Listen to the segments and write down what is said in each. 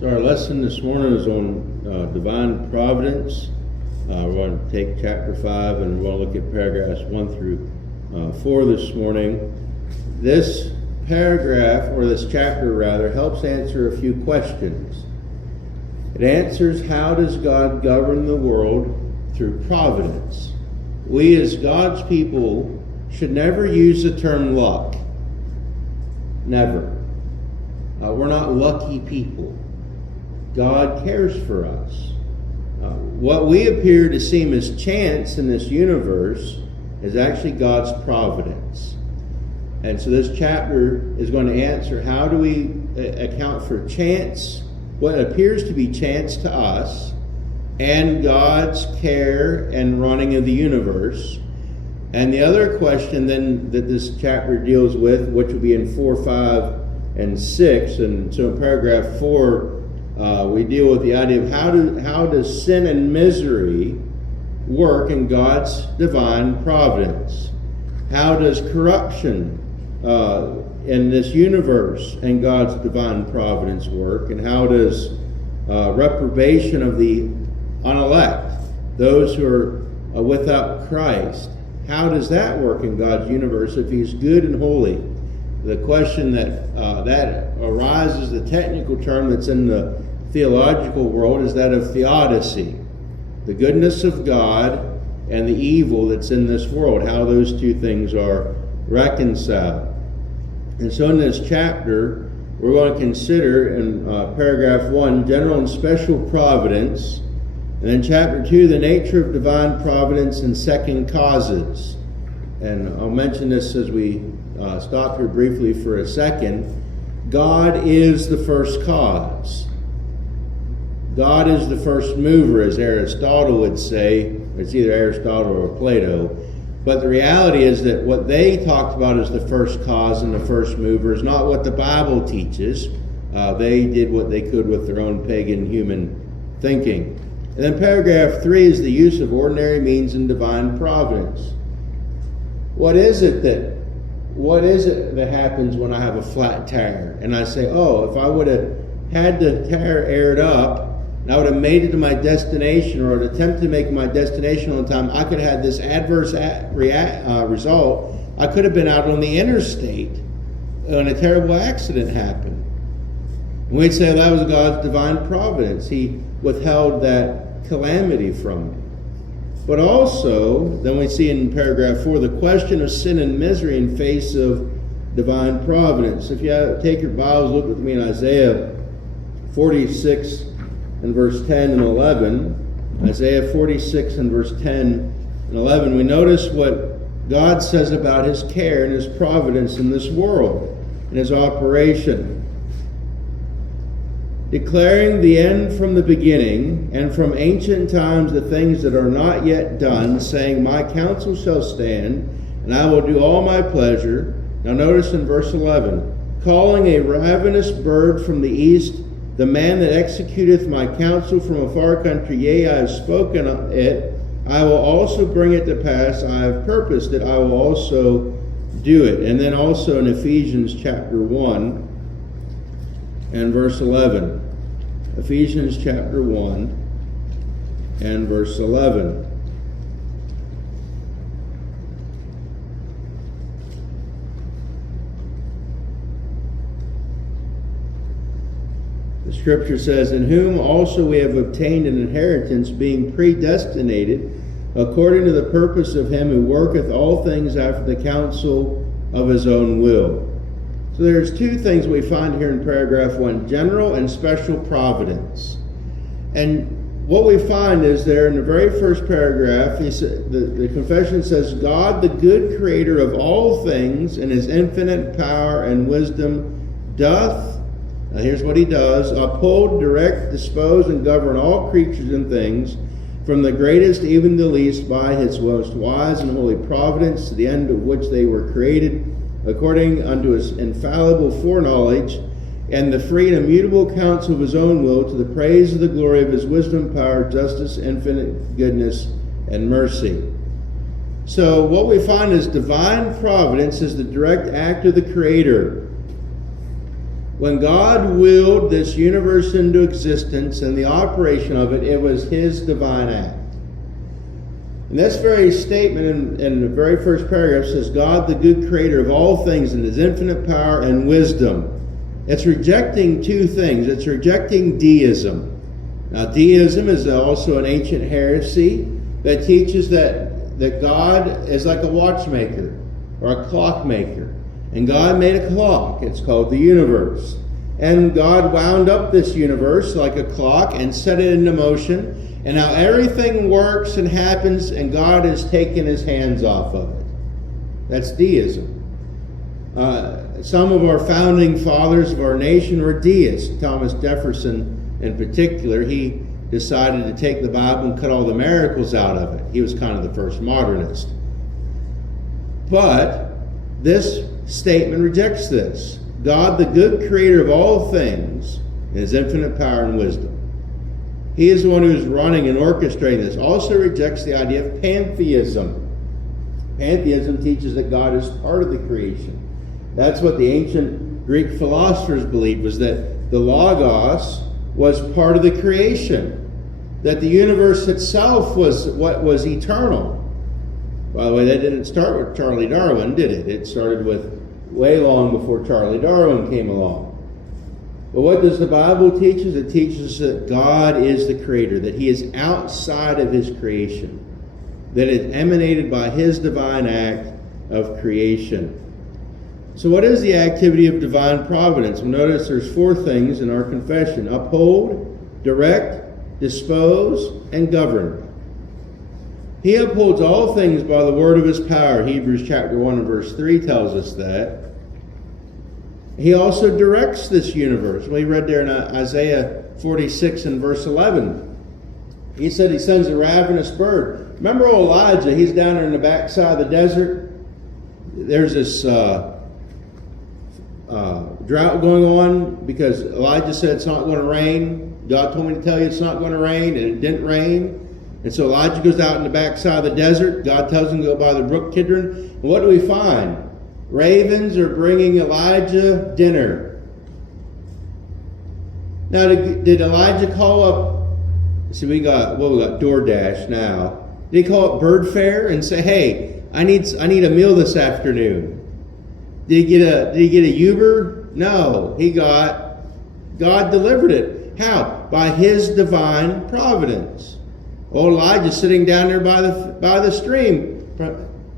So our lesson this morning is on divine providence. We're going to take chapter 5 and we're going to look at paragraphs 1 through 4 this morning. This paragraph, or this chapter rather, helps answer a few questions. It answers, how does God govern the world through providence? We as God's people should never use the term luck. Never. We're not lucky people. God cares for us. What we appear to seem as chance in this universe is actually God's providence. And so this chapter is going to answer, how do we account for chance, what appears to be chance to us, and God's care and running of the universe. And the other question then that this chapter deals with, which will be in 4, 5, and 6, and so in paragraph 4, we deal with the idea of how does sin and misery work in God's divine providence? How does corruption in this universe and God's divine providence work? And how does reprobation of the unelect, those who are without Christ, how does that work in God's universe if He's good and holy? The question that arises, the technical term that's in the theological world, is that of theodicy, the goodness of God and the evil that's in this world, how those two things are reconciled. And so in this chapter, we're going to consider in paragraph 1, general and special providence, and then chapter 2, the nature of divine providence and second causes. And I'll mention this as we stop here briefly for a second. God is the first cause. God is the first mover, as Aristotle would say. It's either Aristotle or Plato. But the reality is that what they talked about as the first cause and the first mover is not what the Bible teaches. They did what they could with their own pagan human thinking. And then paragraph 3 is the use of ordinary means in divine providence. What is it that happens when I have a flat tire and I say, oh, if I would have had the tire aired up, and I would have made it to my destination, or would attempt to make my destination on time, I could have had this adverse result. I could have been out on the interstate when a terrible accident happened. And we'd say, well, that was God's divine providence. He withheld that calamity from me. But also, then we see in paragraph 4, the question of sin and misery in face of divine providence. If you take your Bibles, look with me in Isaiah 46 and verse 10 and 11. Isaiah 46 and verse 10 and 11. We notice what God says about His care and His providence in this world, and His operation. Declaring the end from the beginning, and from ancient times the things that are not yet done, saying, my counsel shall stand, and I will do all my pleasure. Now notice in verse 11, calling a ravenous bird from the east, the man that executeth my counsel from a far country, yea, I have spoken it, I will also bring it to pass, I have purposed it, I will also do it. And then also in Ephesians chapter 1 and verse 11. Ephesians chapter 1 and verse 11. The scripture says, in whom also we have obtained an inheritance, being predestinated according to the purpose of Him who worketh all things after the counsel of His own will. So there's two things we find here in paragraph 1, general and special providence. And what we find is there in the very first paragraph, the confession says, God, the good creator of all things, in His infinite power and wisdom, doth, now here's what He does, uphold, direct, dispose, and govern all creatures and things, from the greatest even the least, by His most wise and holy providence, to the end of which they were created, according unto His infallible foreknowledge, and the free and immutable counsel of His own will, to the praise of the glory of His wisdom, power, justice, infinite goodness, and mercy. So what we find is divine providence is the direct act of the Creator. When God willed this universe into existence and the operation of it, it was his divine act. And this very statement in the very first paragraph says, God, the good creator of all things in his infinite power and wisdom. It's rejecting two things. It's rejecting deism. Now, deism is also an ancient heresy that teaches that God is like a watchmaker or a clockmaker. And God made a clock. It's called the universe. And God wound up this universe like a clock and set it into motion. And now everything works and happens, and God has taken his hands off of it. That's deism. Some of our founding fathers of our nation were deists. Thomas Jefferson in particular, he decided to take the Bible and cut all the miracles out of it. He was kind of the first modernist. But this statement rejects this. God, the good creator of all things, in his infinite power and wisdom. He is the one who is running and orchestrating this. Also rejects the idea of pantheism. Pantheism teaches that God is part of the creation. That's what the ancient Greek philosophers believed, was that the Logos was part of the creation. That the universe itself was what was eternal. By the way, that didn't start with Charlie Darwin, did it? It started with way long before Charlie Darwin came along. But what does the Bible teach us? It teaches that God is the creator, that he is outside of his creation, that it's emanated by his divine act of creation. So what is the activity of divine providence? Well, notice there's four things in our confession: uphold, direct, dispose, and govern. He upholds all things by the word of his power. Hebrews chapter 1 and verse 3 tells us that. He also directs this universe. We read there in Isaiah 46 and verse 11. He said he sends a ravenous bird. Remember old Elijah? He's down there in the backside of the desert. There's this drought going on because Elijah said it's not going to rain. God told me to tell you it's not going to rain, and it didn't rain. And so Elijah goes out in the backside of the desert. God tells him to go by the brook Kidron. And what do we find? Ravens are bringing Elijah dinner. Now, did Elijah call up? See, we got DoorDash now. Did he call up Bird Fair and say, "Hey, I need a meal this afternoon"? Did he get a Uber? No, God delivered it. How? By his divine providence. Old Elijah's sitting down there by the stream,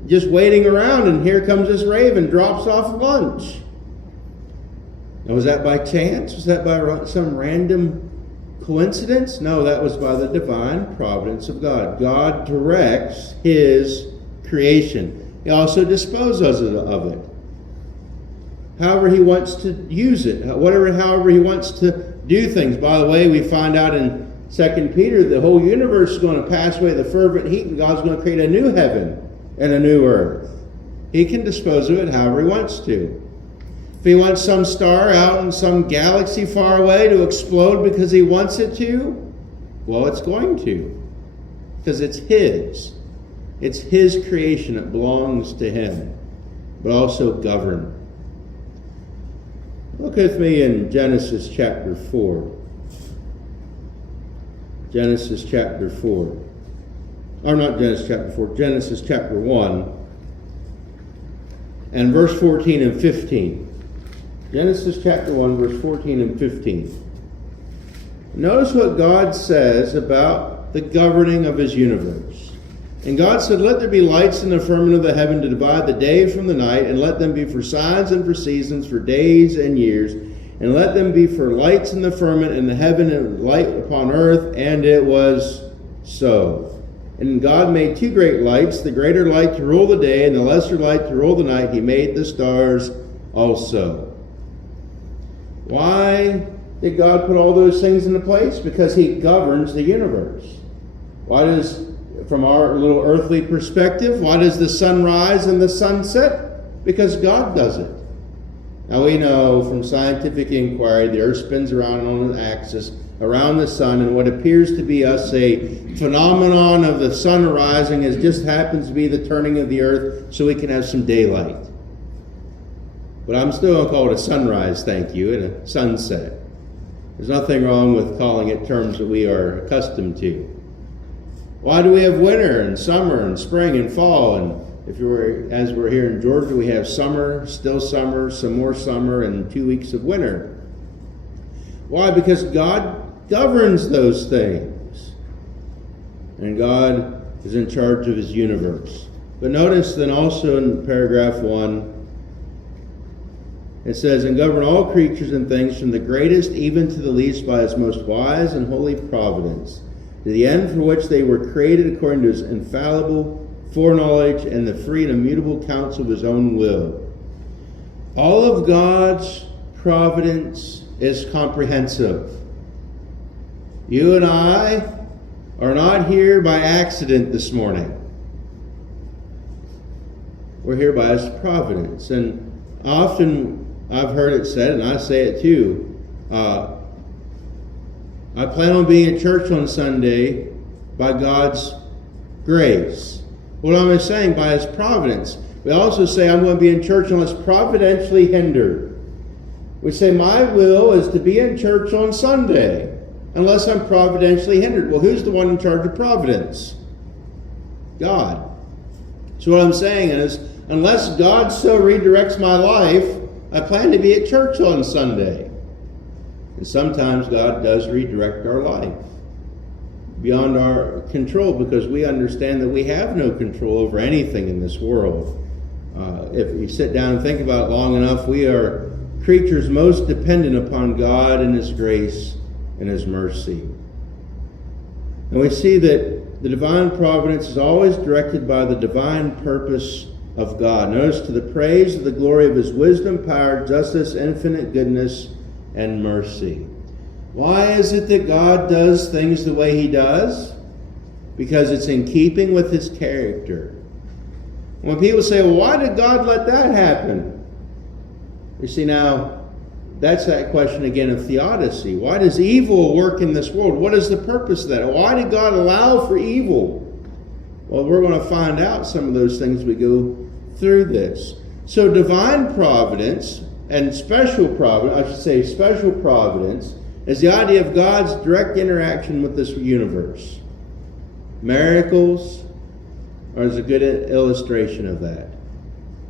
just waiting around, and here comes this raven, drops off lunch. Now, was that by chance? Was that by some random coincidence? No, that was by the divine providence of God. God directs his creation. He also disposes of it. However he wants to use it, however he wants to do things. By the way, we find out in 2 Peter, the whole universe is going to pass away the fervent heat, and God's going to create a new heaven and a new earth. He can dispose of it however he wants to. If he wants some star out in some galaxy far away to explode because he wants it to, well, it's going to. Because it's his. It's his creation. It belongs to him. But also govern. Look with me in Genesis chapter 4. Genesis chapter 4. Or not Genesis chapter 4, Genesis chapter 1. And verse 14 and 15. Genesis chapter 1, verse 14 and 15. Notice what God says about the governing of his universe. And God said, "Let there be lights in the firmament of the heaven to divide the day from the night, and let them be for signs and for seasons, for days and years. And let them be for lights in the firmament and the heaven and light upon earth." And it was so. And God made two great lights, the greater light to rule the day, and the lesser light to rule the night. He made the stars also. Why did God put all those things into place? Because he governs the universe. Why does, from our little earthly perspective, why does the sun rise and the sun set? Because God does it. Now we know from scientific inquiry the earth spins around on an axis around the sun, and what appears to be us a phenomenon of the sun rising just happens to be the turning of the earth so we can have some daylight. But I'm still going to call it a sunrise, thank you, and a sunset. There's nothing wrong with calling it terms that we are accustomed to. Why do we have winter and summer and spring and fall? And as we're here in Georgia, we have summer, still summer, some more summer, and 2 weeks of winter. Why? Because God governs those things. And God is in charge of his universe. But notice then also in paragraph 1, it says, and govern all creatures and things from the greatest even to the least by his most wise and holy providence, to the end for which they were created according to his infallible foreknowledge and the free and immutable counsel of his own will. All of God's providence is comprehensive. You and I are not here by accident this morning. We're here by his providence. And often I've heard it said, and I say it too, I plan on being at church on Sunday by God's grace. What am I saying? By his providence. We also say I'm going to be in church unless providentially hindered. We say my will is to be in church on Sunday unless I'm providentially hindered. Well, who's the one in charge of providence? God. So what I'm saying is, unless God so redirects my life, I plan to be at church on Sunday. And sometimes God does redirect our life beyond our control because we understand that we have no control over anything in this world. If you sit down and think about it long enough, we are creatures most dependent upon God and his grace and his mercy. And we see that the divine providence is always directed by the divine purpose of God. Notice, to the praise of the glory of his wisdom, power, justice, infinite goodness, and mercy. Why is it that God does things the way he does? Because it's in keeping with his character. When people say, well, why did God let that happen? You see, now, that's that question again of theodicy. Why does evil work in this world? What is the purpose of that? Why did God allow for evil? Well, we're going to find out some of those things as we go through this. So divine providence and special providence, I should say special providence, is the idea of God's direct interaction with this universe. Miracles is a good illustration of that.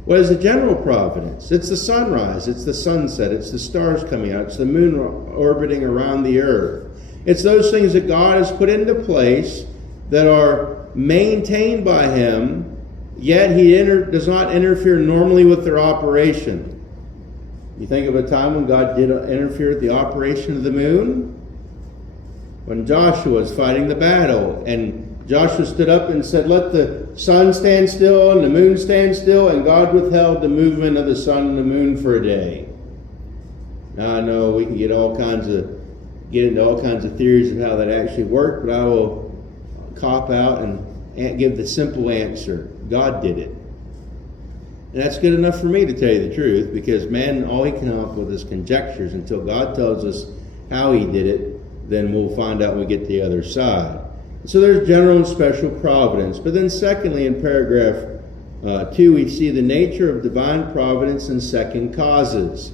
What is the general providence? It's the sunrise, it's the sunset, it's the stars coming out, it's the moon orbiting around the earth. It's those things that God has put into place that are maintained by him, yet he does not interfere normally with their operation. You think of a time when God did interfere with the operation of the moon? When Joshua was fighting the battle, and Joshua stood up and said, let the sun stand still and the moon stand still, and God withheld the movement of the sun and the moon for a day. Now I know we can get into all kinds of theories of how that actually worked, but I will cop out and give the simple answer. God did it. And that's good enough for me, to tell you the truth, because man, all he can come up with is conjectures. Until God tells us how he did it, then we'll find out when we get to the other side. So there's general and special providence. But then secondly, in paragraph 2, we see the nature of divine providence and second causes.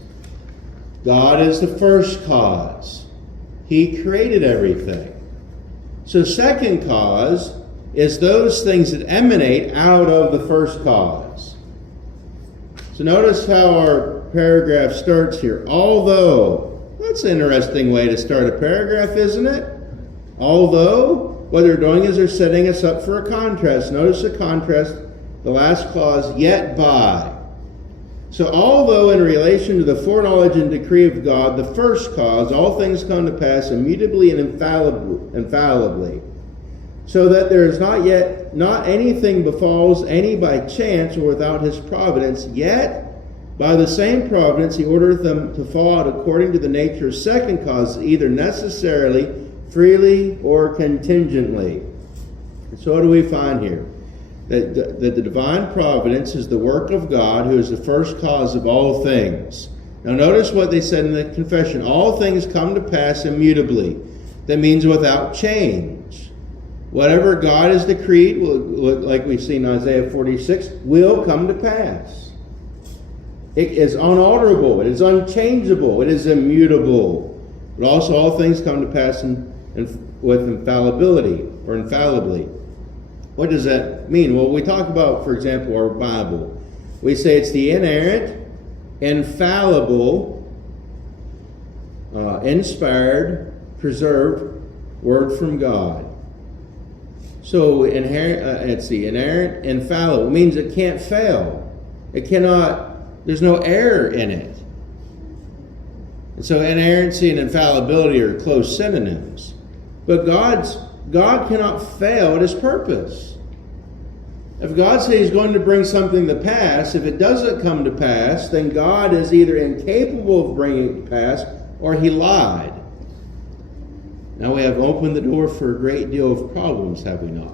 God is the first cause. He created everything. So second cause is those things that emanate out of the first cause. So notice how our paragraph starts here. Although, that's an interesting way to start a paragraph, isn't it? Although, what they're doing is they're setting us up for a contrast. Notice the contrast, the last clause, yet by. So although in relation to the foreknowledge and decree of God, the first cause, all things come to pass immutably and infallibly, so that there is not anything befalls any by chance or without his providence, yet by the same providence he ordereth them to fall out according to the nature of second causes, either necessarily, freely, or contingently. So what do we find here? That the divine providence is the work of God, who is the first cause of all things. Now notice what they said in the confession. All things come to pass immutably. That means without change. Whatever God has decreed, like we see in Isaiah 46, will come to pass. It is unalterable. It is unchangeable. It is immutable. But also all things come to pass with infallibility or infallibly. What does that mean? Well, we talk about, for example, our Bible. We say it's the inerrant, infallible, inspired, preserved word from God. So it's the inerrant, infallible. It means it can't fail. It cannot, there's no error in it. And so inerrancy and infallibility are close synonyms. But God cannot fail at his purpose. If God says he's going to bring something to pass, if it doesn't come to pass, then God is either incapable of bringing it to pass or he lied. Now we have opened the door for a great deal of problems, have we not?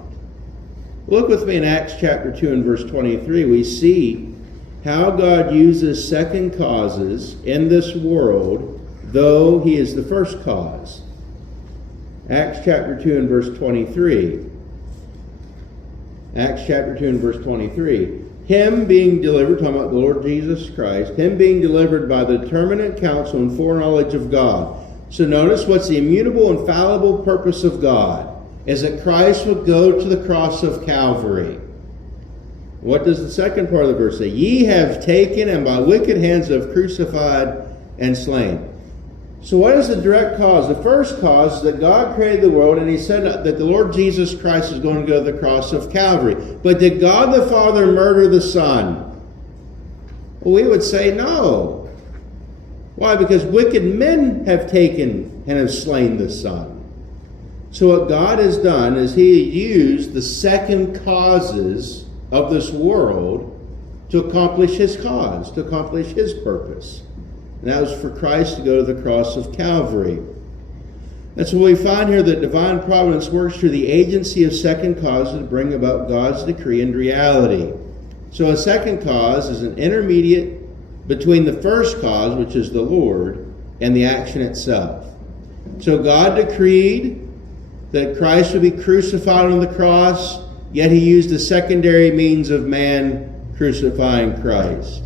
Look with me in Acts chapter 2 and verse 23. We see how God uses second causes in this world, though he is the first cause. Acts chapter 2 and verse 23. Acts chapter 2 and verse 23. Him being delivered, talking about the Lord Jesus Christ, him being delivered by the determinate counsel and foreknowledge of God. So notice what's the immutable, infallible purpose of God is that Christ would go to the cross of Calvary. What does the second part of the verse say? Ye have taken and by wicked hands have crucified and slain. So what is the direct cause? The first cause is that God created the world and he said that the Lord Jesus Christ is going to go to the cross of Calvary. But did God the Father murder the Son? Well, we would say no. Why? Because wicked men have taken and have slain the Son. So what God has done is he used the second causes of this world to accomplish his cause, to accomplish his purpose. And that was for Christ to go to the cross of Calvary. That's what we find here, that divine providence works through the agency of second causes to bring about God's decree and reality. So a second cause is an intermediate between the first cause, which is the Lord, and the action itself. So God decreed that Christ would be crucified on the cross, yet he used the secondary means of man crucifying Christ.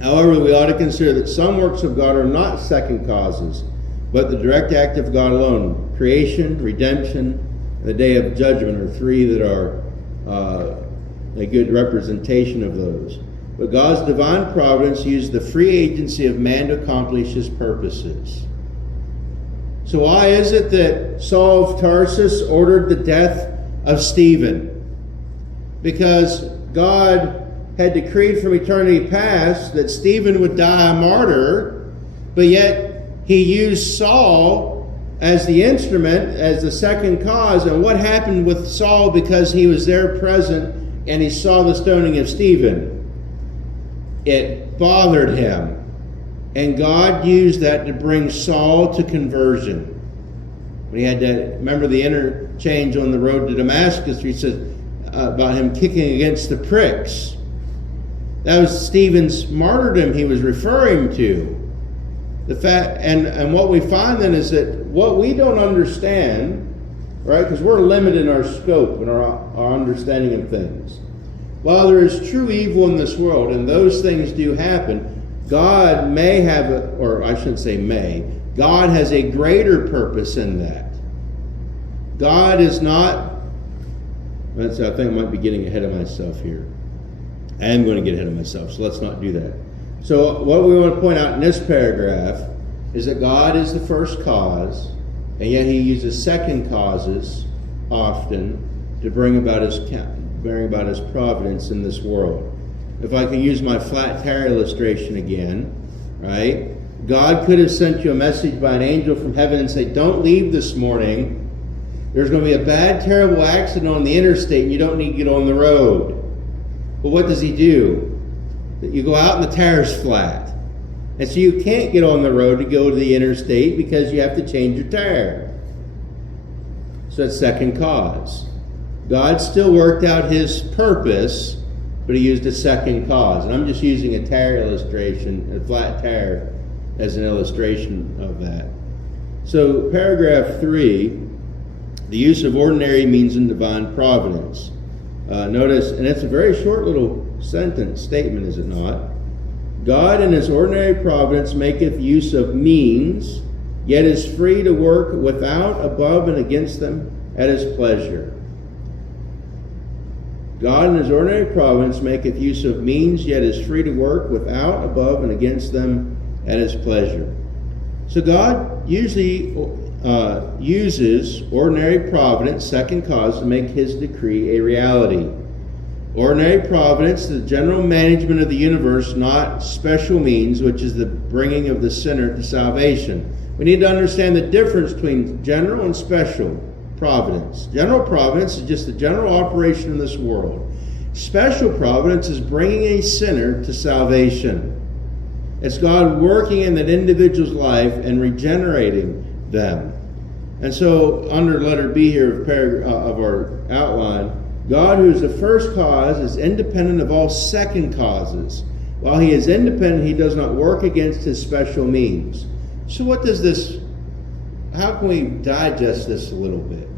However, we ought to consider that some works of God are not second causes, but the direct act of God alone. Creation, redemption, and the day of judgment are three that are a good representation of those. But God's divine providence used the free agency of man to accomplish his purposes. So why is it that Saul of Tarsus ordered the death of Stephen? Because God had decreed from eternity past that Stephen would die a martyr, but yet he used Saul as the instrument, as the second cause. And what happened with Saul because he was there present and he saw the stoning of Stephen? It bothered him. And God used that to bring Saul to conversion. When he had to, remember the interchange on the road to Damascus, he said about him kicking against the pricks. That was Stephen's martyrdom he was referring to. The fact, and what we find then is that what we don't understand, right, because we're limited in our scope and our understanding of things. While there is true evil in this world, and those things do happen, God may have, or I shouldn't say may, God has a greater purpose in that. God is not, I think I might be getting ahead of myself here. I am going to get ahead of myself, so let's not do that. So what we want to point out in this paragraph is that God is the first cause, and yet he uses second causes often to bring about his providence in this world. If I can use my flat tire illustration again, right? God could have sent you a message by an angel from heaven and say, don't leave this morning. There's going to be a bad, terrible accident on the interstate and you don't need to get on the road. But what does he do? You go out and the tire's flat. And so you can't get on the road to go to the interstate because you have to change your tire. So that's second cause. God still worked out his purpose, but he used a second cause. And I'm just using a tire illustration, a flat tire, as an illustration of that. So paragraph 3, the use of ordinary means in divine providence. Notice, and it's a very short little sentence, statement, is it not? God in his ordinary providence maketh use of means, yet is free to work without, above, and against them at his pleasure. God in his ordinary providence maketh use of means, yet is free to work without, above, and against them at his pleasure. So God usually uses ordinary providence, second cause, to make his decree a reality. Ordinary providence, the general management of the universe, not special means, which is the bringing of the sinner to salvation. We need to understand the difference between general and special providence. General providence is just the general operation in this world. Special providence is bringing a sinner to salvation. It's God working in that individual's life and regenerating them. And so, under letter B here of our outline, God, who is the first cause, is independent of all second causes. While he is independent, he does not work against his special means. So what does this, how can we digest this a little bit?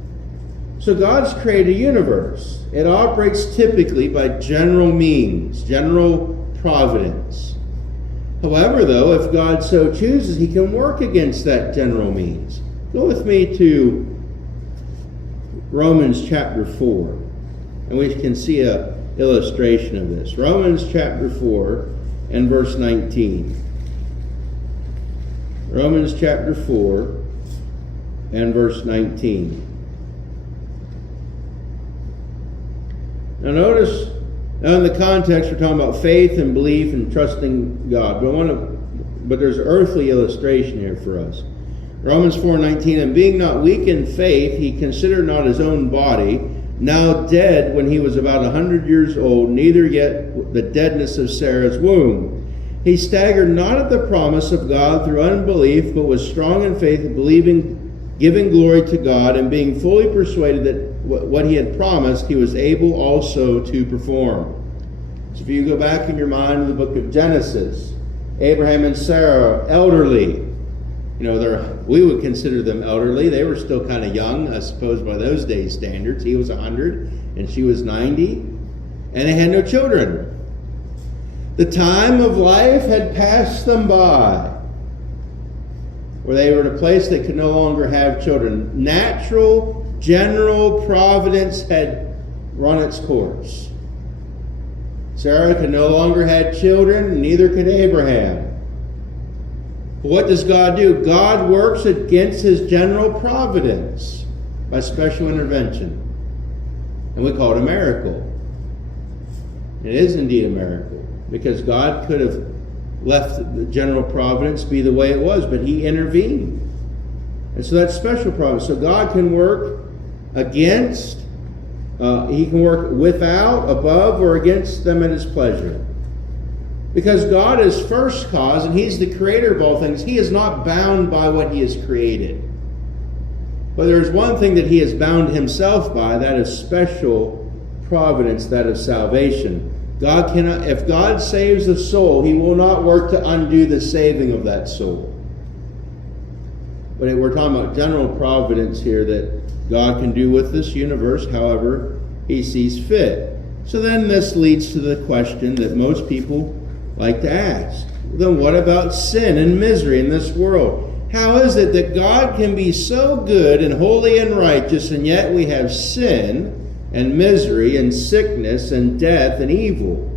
So God's created a universe. It operates typically by general means, general providence. However, though, if God so chooses, he can work against that general means. Go with me to Romans chapter 4. And we can see an illustration of this. Romans chapter 4 and verse 19. Romans chapter 4 and verse 19. Now notice, now in the context we're talking about faith and belief and trusting God. But there's an earthly illustration here for us. Romans 4:19, and being not weak in faith, he considered not his own body, now dead when he was about 100 years old, neither yet the deadness of Sarah's womb. He staggered not at the promise of God through unbelief, but was strong in faith, believing, giving glory to God, and being fully persuaded that what he had promised, he was able also to perform. So if you go back in your mind to the book of Genesis, Abraham and Sarah, elderly. You know, we would consider them elderly. They were still kind of young, I suppose, by those days' standards. He was 100 and she was 90, and they had no children. The time of life had passed them by, where they were in a place they could no longer have children. Natural, general providence had run its course. Sarah could no longer have children, neither could Abraham. But what does God do? God works against his general providence by special intervention. And we call it a miracle. It is indeed a miracle, because God could have left the general providence be the way it was, but he intervened. And so that's special providence. So God can work against, he can work without, above, or against them at his pleasure. Because God is first cause, and he's the creator of all things, he is not bound by what he has created. But there's one thing that he has bound himself by, that is special providence, that of salvation. God cannot, if God saves a soul, he will not work to undo the saving of that soul. But we're talking about general providence here that God can do with this universe however he sees fit. So then this leads to the question that most people like to ask. Then what about sin and misery in this world? How is it that God can be so good and holy and righteous, and yet we have sin and misery and sickness and death and evil?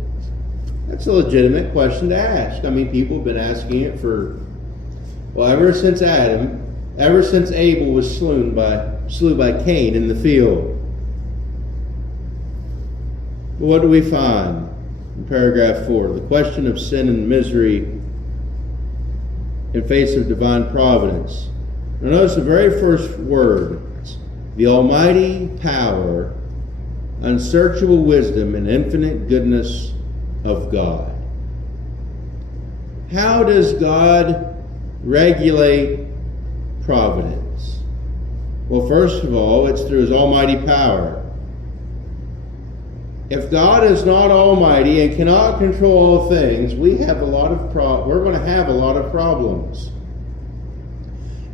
That's a legitimate question to ask. I mean, people have been asking it ever since Adam, ever since Abel was slew by Cain in the field. But what do we find? In paragraph 4, the question of sin and misery in face of divine providence. Now notice the very first word, the almighty power, unsearchable wisdom, and infinite goodness of God. How does God regulate providence? Well, first of all, it's through his almighty power. If God is not almighty and cannot control all things, we're going to have a lot of problems.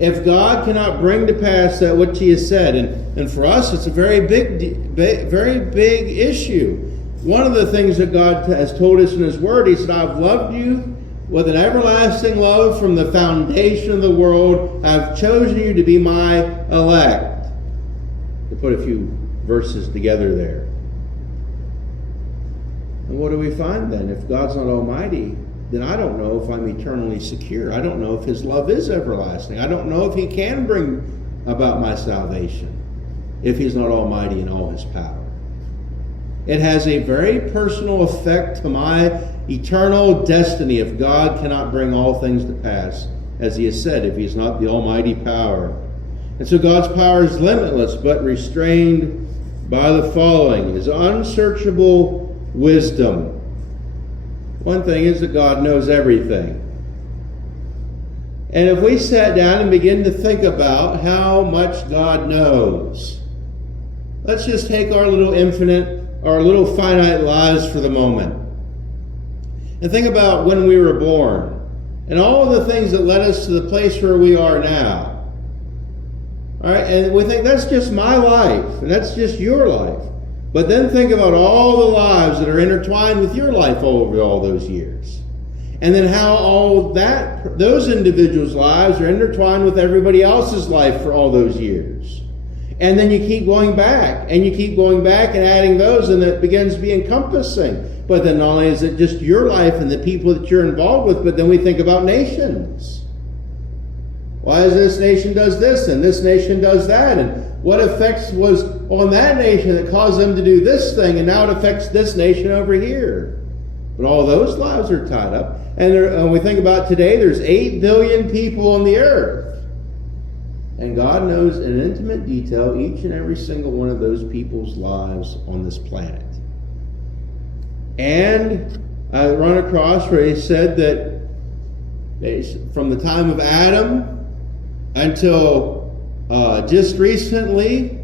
If God cannot bring to pass that which he has said, and for us it's a very big issue. One of the things that God has told us in his word, he said, I've loved you with an everlasting love from the foundation of the world, I have chosen you to be my elect. To put a few verses together there. And what do we find then? If God's not almighty, then I don't know if I'm eternally secure. I don't know if his love is everlasting. I don't know if he can bring about my salvation if he's not almighty in all his power. It has a very personal effect to my eternal destiny if God cannot bring all things to pass, as he has said, if he's not the almighty power. And so God's power is limitless, but restrained by the following: his unsearchable wisdom. One thing is that God knows everything. And if we sat down and begin to think about how much God knows, let's just take our little finite lives for the moment. And think about when we were born and all of the things that led us to the place where we are now. All right, and we think that's just my life and that's just your life. But then think about all the lives that are intertwined with your life over all those years. And then how all those individuals' lives are intertwined with everybody else's life for all those years. And then you keep going back, and you keep going back and adding those, and it begins to be encompassing. But then not only is it just your life and the people that you're involved with, but then we think about nations. Why is this nation does this, and this nation does that, and what effects was on that nation that caused them to do this thing, and now it affects this nation over here. But all those lives are tied up. And when we think about today, there's 8 billion people on the earth. And God knows in intimate detail each and every single one of those people's lives on this planet. And I run across where he said that from the time of Adam until just recently,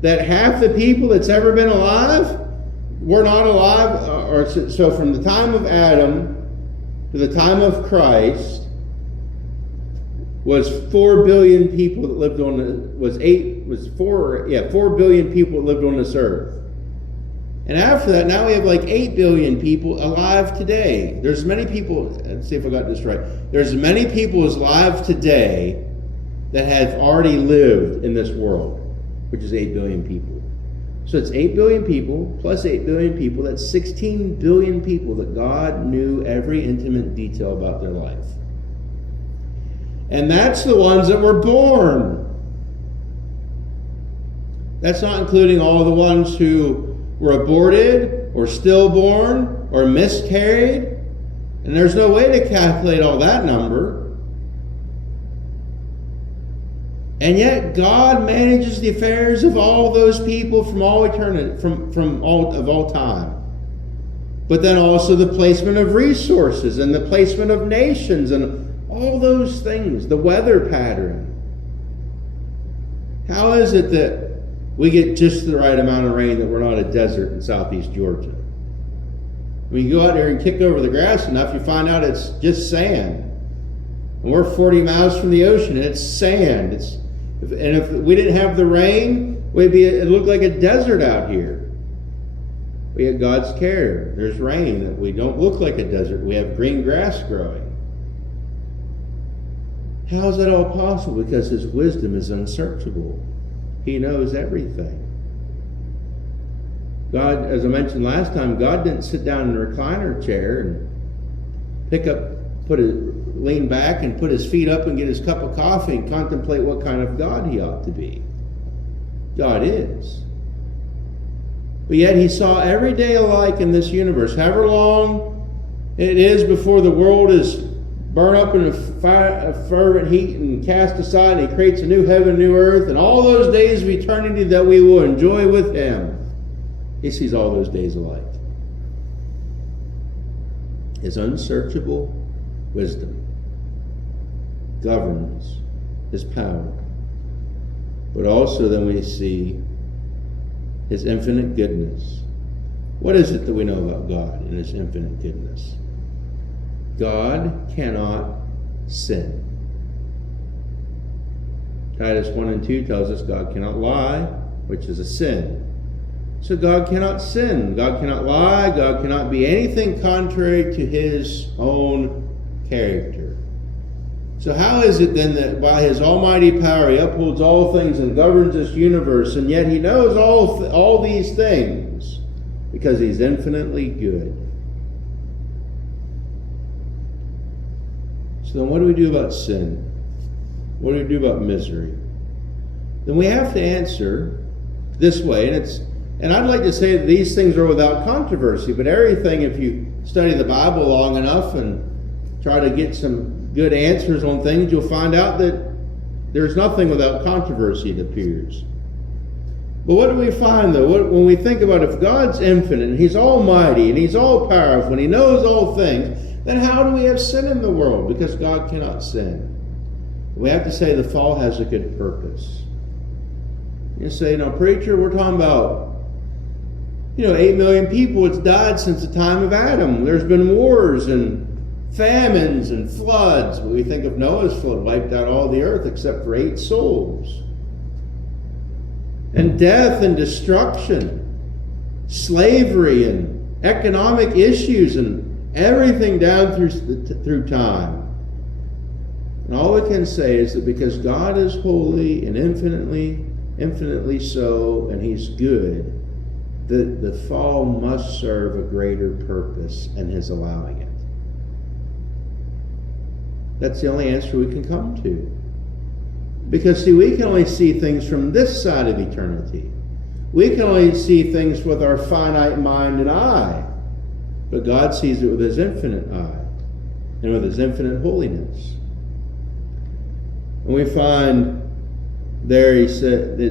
that half the people that's ever been alive were not alive. So from the time of Adam to the time of Christ was 4 billion people that lived on 4 billion people that lived on this earth. And after that, now we have like 8 billion people alive today. There's many people, let's see if I got this right. There's many people alive today that have already lived in this world, which is 8 billion people. So it's 8 billion people plus 8 billion people. That's 16 billion people that God knew every intimate detail about their life. And that's the ones that were born. That's not including all the ones who were aborted or stillborn or miscarried. And there's no way to calculate all that number. And yet God manages the affairs of all those people from all eternity, from all time. But then also the placement of resources and the placement of nations and all those things, the weather pattern. How is it that we get just the right amount of rain that we're not a desert in southeast Georgia? When you go out there and kick over the grass enough, you find out it's just sand. And we're 40 miles from the ocean and it's sand. And if we didn't have the rain, it'd look like a desert out here. We have God's care. There's rain. That we don't look like a desert. We have green grass growing. How is that all possible? Because his wisdom is unsearchable. He knows everything. God, as I mentioned last time, God didn't sit down in a recliner chair and lean back and put his feet up and get his cup of coffee and contemplate what kind of God he ought to be. God is. But yet he saw every day alike in this universe, however long it is before the world is burned up in a fervent heat and cast aside, and he creates a new heaven, new earth, and all those days of eternity that we will enjoy with him. He sees all those days alike. His unsearchable wisdom governs his power. But also then we see his infinite goodness. What is it that we know about God and his infinite goodness? God cannot sin. Titus 1 and 2 tells us God cannot lie, which is a sin. So God cannot sin. God cannot lie. God cannot be anything contrary to his own character. So how is it then that by his almighty power he upholds all things and governs this universe, and yet he knows all these things? Because he's infinitely good. So then what do we do about sin? What do we do about misery? Then we have to answer this way, and I'd like to say that these things are without controversy, but everything, if you study the Bible long enough and try to get some good answers on things, you'll find out that there's nothing without controversy, it appears. But what do we find, though? When we think about if God's infinite, and he's almighty, and he's all powerful, and he knows all things, then how do we have sin in the world? Because God cannot sin. We have to say the fall has a good purpose. You say, preacher, we're talking about 8 million people that's died since the time of Adam. There's been wars and famines and floods. We think of Noah's flood, wiped out all the earth except for 8 souls. And death and destruction, slavery and economic issues and everything down through time. And all we can say is that because God is holy and infinitely so, and he's good, the fall must serve a greater purpose in his allowing it. That's the only answer we can come to. Because, see, we can only see things from this side of eternity. We can only see things with our finite mind and eye. But God sees it with his infinite eye and with his infinite holiness. And we find there, it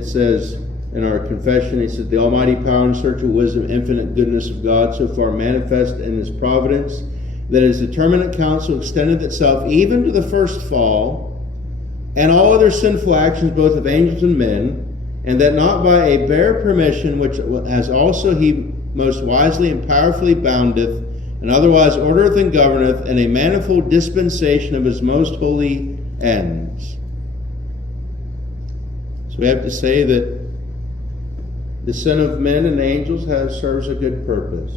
says in our confession, he said, the almighty power and searchable wisdom, infinite goodness of God, so far manifest in his providence, that his determinate counsel extended itself even to the first fall, and all other sinful actions both of angels and men, and that not by a bare permission, which as also he most wisely and powerfully boundeth, and otherwise ordereth and governeth, in a manifold dispensation of his most holy ends. So we have to say that the sin of men and angels serves a good purpose.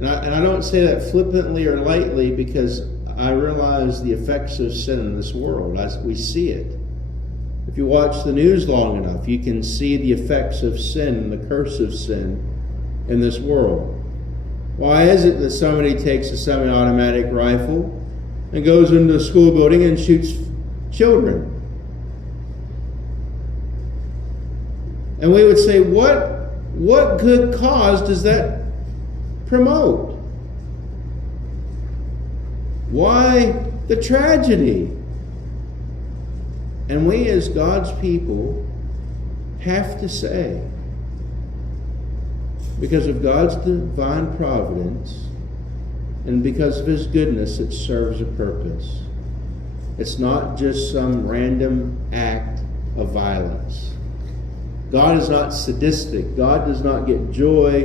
And I don't say that flippantly or lightly, because I realize the effects of sin in this world. We see it. If you watch the news long enough, you can see the effects of sin and the curse of sin in this world. Why is it that somebody takes a semi-automatic rifle and goes into a school building and shoots children? And we would say, what good cause does that promote? Why the tragedy? And we as God's people have to say, because of God's divine providence and because of his goodness, it serves a purpose. It's not just some random act of violence. God is not sadistic. God does not get joy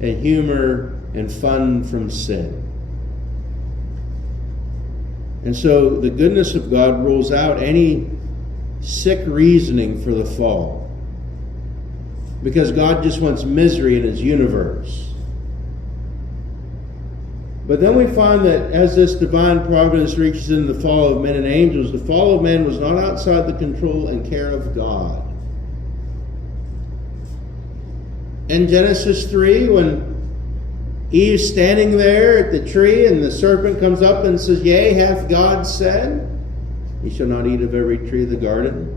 and humor and fun from sin. And so the goodness of God rules out any sick reasoning for the fall. Because God just wants misery in his universe. But then we find that as this divine providence reaches in the fall of men and angels, the fall of man was not outside the control and care of God. In Genesis 3, when Eve's standing there at the tree and the serpent comes up and says, "Yea, hath God said, ye shall not eat of every tree of the garden?"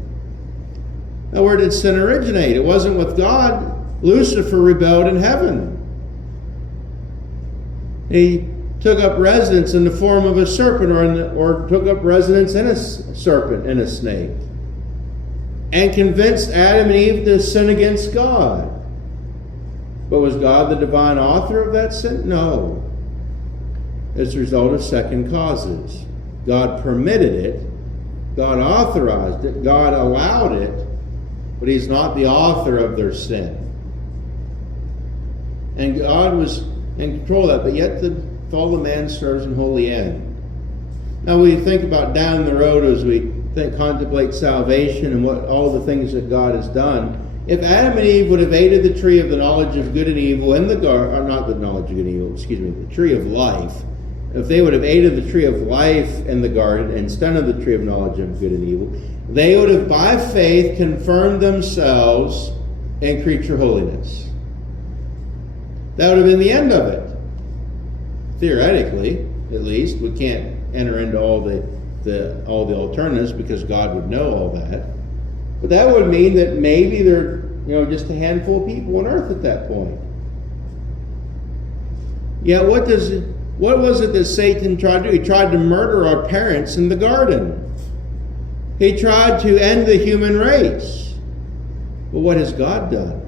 Now, where did sin originate? It wasn't with God. Lucifer rebelled in heaven. He took up residence in the form of a serpent, or took up residence in a serpent and a snake, and convinced Adam and Eve to sin against God. But was God the divine author of that sin? No. It's a result of second causes. God permitted it. God authorized it. God allowed it. But he's not the author of their sin. And God was in control of that. But yet the fall of man serves an holy end. Now we think about down the road as we contemplate salvation and what all the things that God has done. If Adam and Eve would have ate of the tree of the knowledge of good and evil in the garden, or not the knowledge of good and evil, the tree of life if they would have ate of the tree of life in the garden instead of the tree of knowledge of good and evil, they would have by faith confirmed themselves in creature holiness. That would have been the end of it. Theoretically, at least. We can't enter into all the alternatives because God would know all that. But that would mean that maybe there are just a handful of people on earth at that point. Yet what was it that Satan tried to do? He tried to murder our parents in the garden. He tried to end the human race. But what has God done?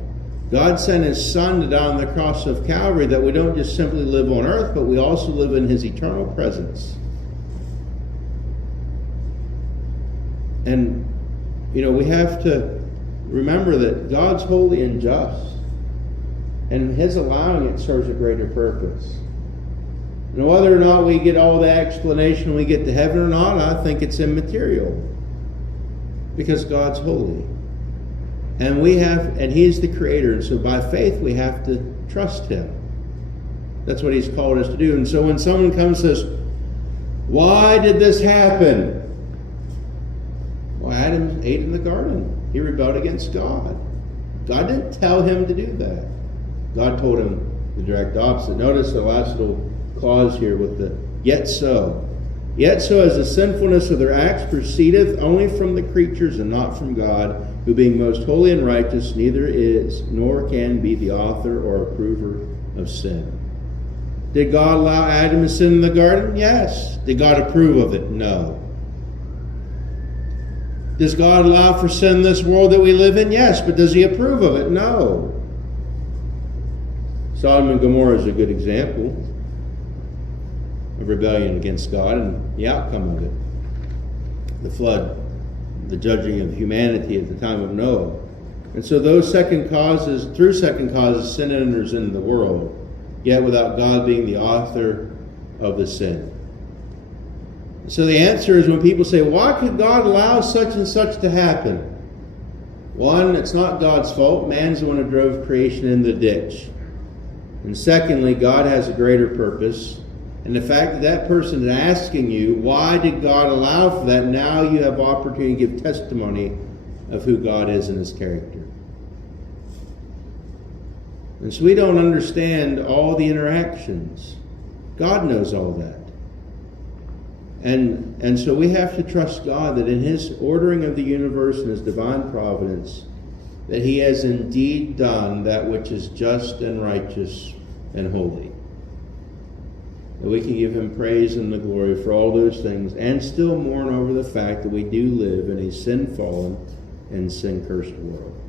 God sent His Son to die on the cross of Calvary that we don't just simply live on earth, but we also live in His eternal presence. And, we have to remember that God's holy and just. And His allowing it serves a greater purpose. And whether or not we get all the explanation when we get to heaven or not, I think it's immaterial. Because God's holy. And He's the Creator. And so by faith we have to trust Him. That's what He's called us to do. And so when someone comes and says, why did this happen? Well, Adam ate in the garden. He rebelled against God. God didn't tell him to do that. God told him the direct opposite. Notice the last little clause here with the yet so. Yet so as the sinfulness of their acts proceedeth only from the creatures and not from God, who being most holy and righteous neither is nor can be the author or approver of sin. Did God allow Adam to sin in the garden? Yes. Did God approve of it? No. Does God allow for sin in this world that we live in? Yes. But does He approve of it? No. Sodom and Gomorrah is a good example of rebellion against God and the outcome of it. The flood, the judging of humanity at the time of Noah. And so through second causes, sin enters into the world, yet without God being the author of the sin. So the answer is when people say, why could God allow such and such to happen? One, it's not God's fault. Man's the one who drove creation in the ditch. And secondly, God has a greater purpose. And the fact that that person is asking you, why did God allow for that? Now you have opportunity to give testimony of who God is and His character. And so we don't understand all the interactions. God knows all that. And so we have to trust God that in His ordering of the universe and His divine providence, that He has indeed done that which is just and righteous and holy. That we can give Him praise and the glory for all those things and still mourn over the fact that we do live in a sin-fallen and sin-cursed world.